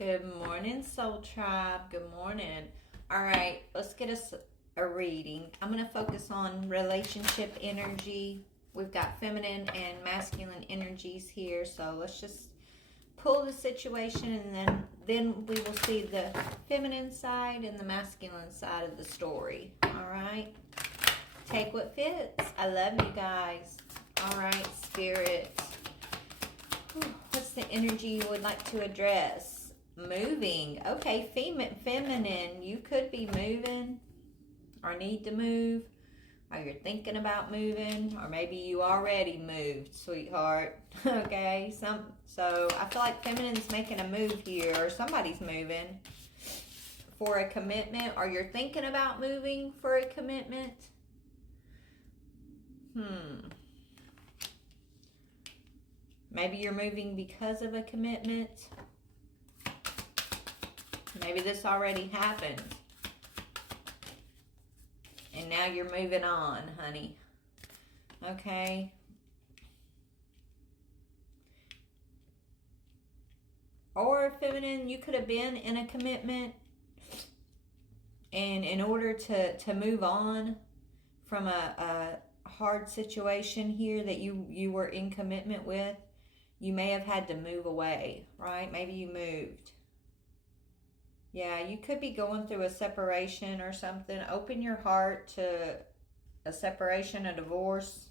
Good morning, Soul Tribe. Good morning. All right, let's get us a reading. I'm going to focus on relationship energy. We've got feminine and masculine energies here, so let's just pull the situation, and then we will see the feminine side and the masculine side of the story. All right, take what fits. I love you guys. All right, Spirit. What's the energy you would like to address? Moving. Okay, feminine. You could be moving or need to move, or you're thinking about moving, or maybe you already moved, sweetheart. Okay, so I feel like feminine's making a move here, or somebody's moving for a commitment, or you're thinking about moving for a commitment. Maybe you're moving because of a commitment. Maybe this already happened. And now you're moving on, honey. Okay. Or feminine, you could have been in a commitment. And in order to move on from a hard situation here that you were in commitment with, you may have had to move away, right? Maybe you moved. Yeah, you could be going through a separation or something. Open your heart to a separation, a divorce.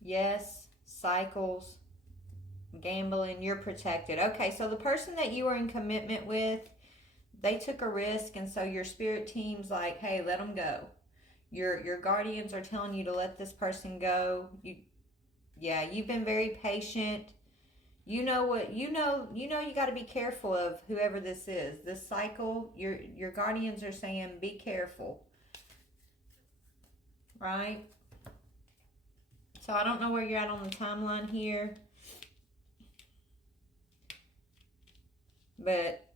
Yes, cycles, gambling, you're protected. Okay, so the person that you were in commitment with, they took a risk, and so your spirit team's like, hey, let them go. Your guardians are telling you to let this person go. You've been very patient. You know you got to be careful of whoever this is. This cycle, your guardians are saying be careful. Right? So I don't know where you're at on the timeline here. But,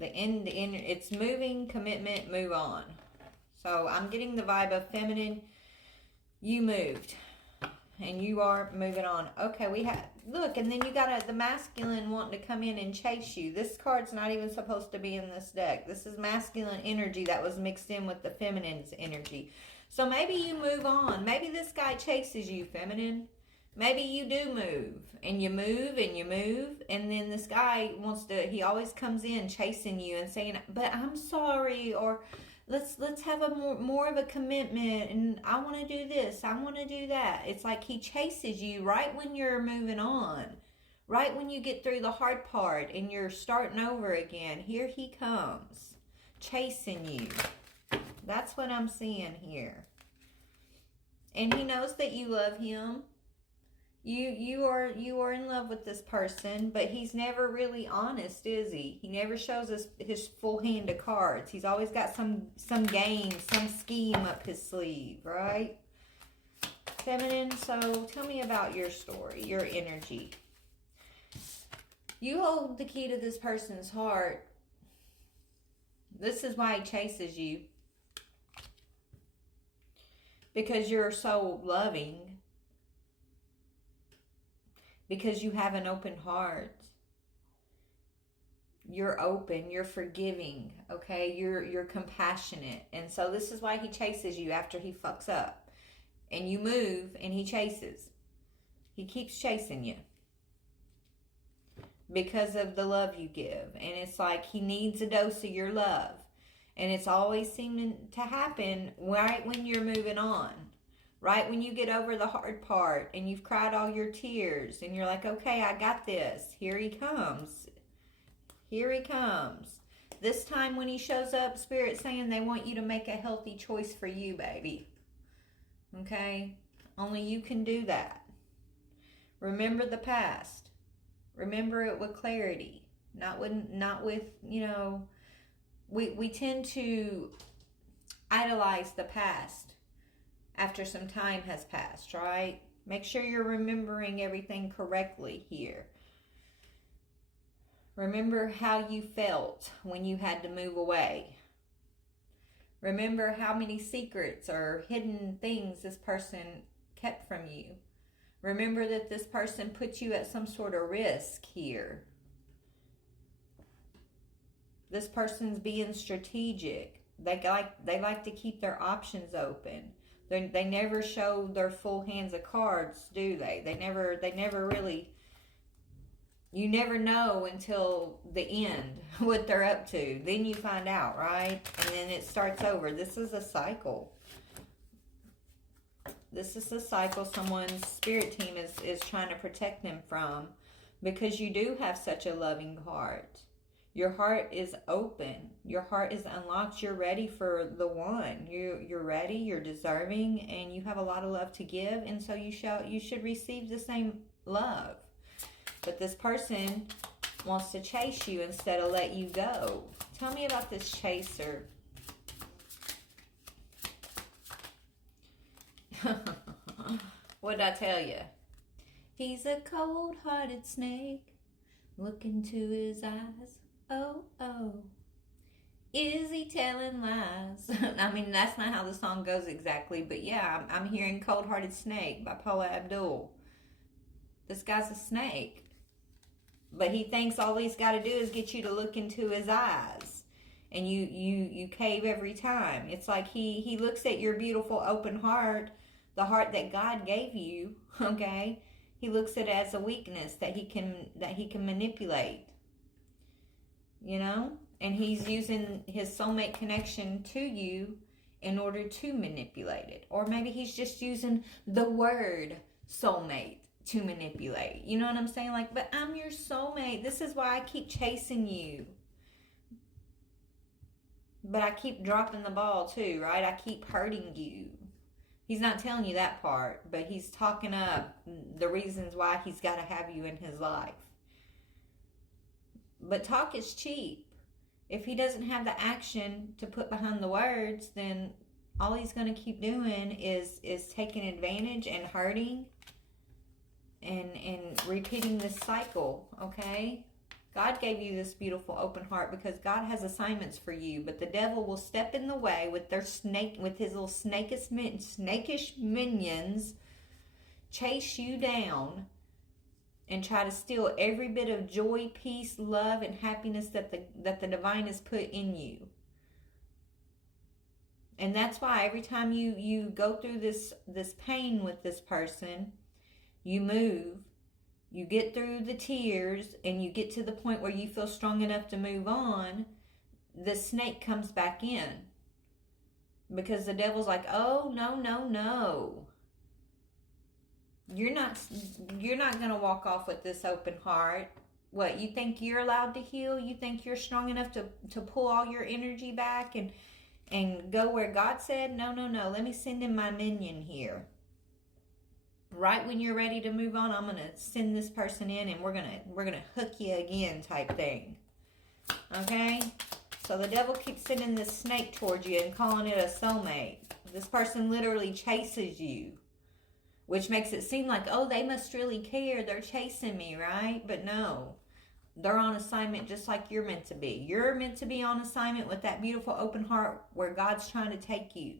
it's moving, commitment, move on. So I'm getting the vibe of feminine. You moved. And you are moving on. Okay, look, and then you got the masculine wanting to come in and chase you. This card's not even supposed to be in this deck. This is masculine energy that was mixed in with the feminine's energy. So maybe you move on. Maybe this guy chases you, feminine. Maybe you do move, and you move, and you move, and then this guy he always comes in chasing you and saying, but I'm sorry, or let's have a more of a commitment, and I want to do this, I want to do that. It's like he chases you right when you're moving on, right when you get through the hard part and you're starting over again. Here he comes, chasing you. That's what I'm seeing here. And he knows that you love him. You are in love with this person, but he's never really honest, is he? He never shows us his full hand of cards. He's always got some game, some scheme up his sleeve, right? Feminine, so tell me about your story, your energy. You hold the key to this person's heart. This is why he chases you. Because you're so loving. Because you have an open heart. You're open, you're forgiving, okay? You're compassionate. And so this is why he chases you after he fucks up. And you move and he chases. He keeps chasing you. Because of the love you give. And it's like he needs a dose of your love. And it's always seeming to happen right when you're moving on. Right when you get over the hard part and you've cried all your tears and you're like, okay, I got this. Here he comes. Here he comes. This time when he shows up, Spirit's saying they want you to make a healthy choice for you, baby. Okay? Only you can do that. Remember the past. Remember it with clarity. Not with, we tend to idolize the past after some time has passed, right? Make sure you're remembering everything correctly here. Remember how you felt when you had to move away. Remember how many secrets or hidden things this person kept from you. Remember that this person put you at some sort of risk here. This person's being strategic. They like to keep their options open. They never show their full hands of cards, do they? They never really. You never know until the end what they're up to. Then you find out, right? And then it starts over. This is a cycle. This is a cycle someone's spirit team is trying to protect them from, because you do have such a loving heart. Your heart is open. Your heart is unlocked. You're ready for the one. You're ready. You're deserving, and you have a lot of love to give. And so you should receive the same love. But this person wants to chase you instead of let you go. Tell me about this chaser. What did I tell you? He's a cold-hearted snake. Look into his eyes. Oh, oh. Is he telling lies? I mean, that's not how the song goes exactly. But yeah, I'm hearing Cold-Hearted Snake by Paula Abdul. This guy's a snake. But he thinks all he's got to do is get you to look into his eyes. And you cave every time. It's like he looks at your beautiful open heart, the heart that God gave you, okay? He looks at it as a weakness that he can manipulate. You know? And he's using his soulmate connection to you in order to manipulate it. Or maybe he's just using the word soulmate to manipulate. You know what I'm saying? Like, but I'm your soulmate. This is why I keep chasing you. But I keep dropping the ball too, right? I keep hurting you. He's not telling you that part, but he's talking up the reasons why he's got to have you in his life. But talk is cheap. If he doesn't have the action to put behind the words, then all he's going to keep doing is taking advantage and hurting and repeating this cycle, okay? God gave you this beautiful open heart because God has assignments for you, but the devil will step in the way with his little snakish minions, chase you down and try to steal every bit of joy, peace, love, and happiness that the divine has put in you. And that's why every time you go through this pain with this person, you move, you get through the tears, and you get to the point where you feel strong enough to move on, the snake comes back in. Because the devil's like, oh, no. You're not going to walk off with this open heart. What, you think you're allowed to heal? You think you're strong enough to pull all your energy back and go where God said? No. Let me send in my minion here. Right when you're ready to move on, I'm going to send this person in and we're going to hook you again type thing. Okay? So the devil keeps sending this snake towards you and calling it a soulmate. This person literally chases you, which makes it seem like, oh, they must really care. They're chasing me, right? But no. They're on assignment just like you're meant to be. You're meant to be on assignment with that beautiful open heart where God's trying to take you.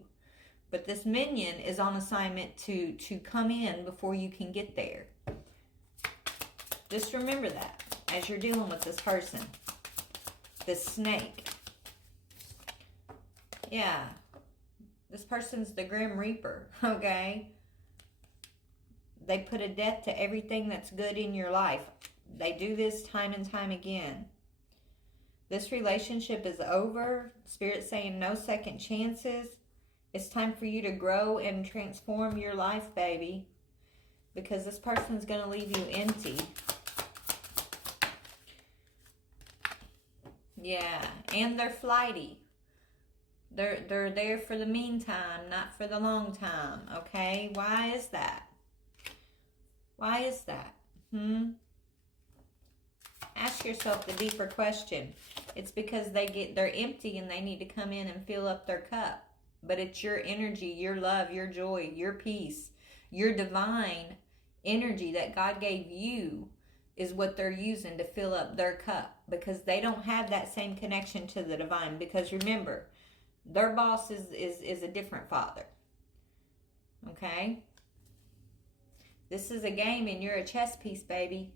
But this minion is on assignment to come in before you can get there. Just remember that as you're dealing with this person. This snake. Yeah. This person's the Grim Reaper, okay? They put a death to everything that's good in your life. They do this time and time again. This relationship is over. Spirit's saying no second chances. It's time for you to grow and transform your life, baby. Because this person's going to leave you empty. Yeah, and they're flighty. They're there for the meantime, not for the long time, okay? Why is that? Why is that? Ask yourself the deeper question. It's because they're empty and they need to come in and fill up their cup. But it's your energy, your love, your joy, your peace, your divine energy that God gave you is what they're using to fill up their cup, because they don't have that same connection to the divine. Because remember, their boss is a different father. Okay? This is a game and you're a chess piece, baby.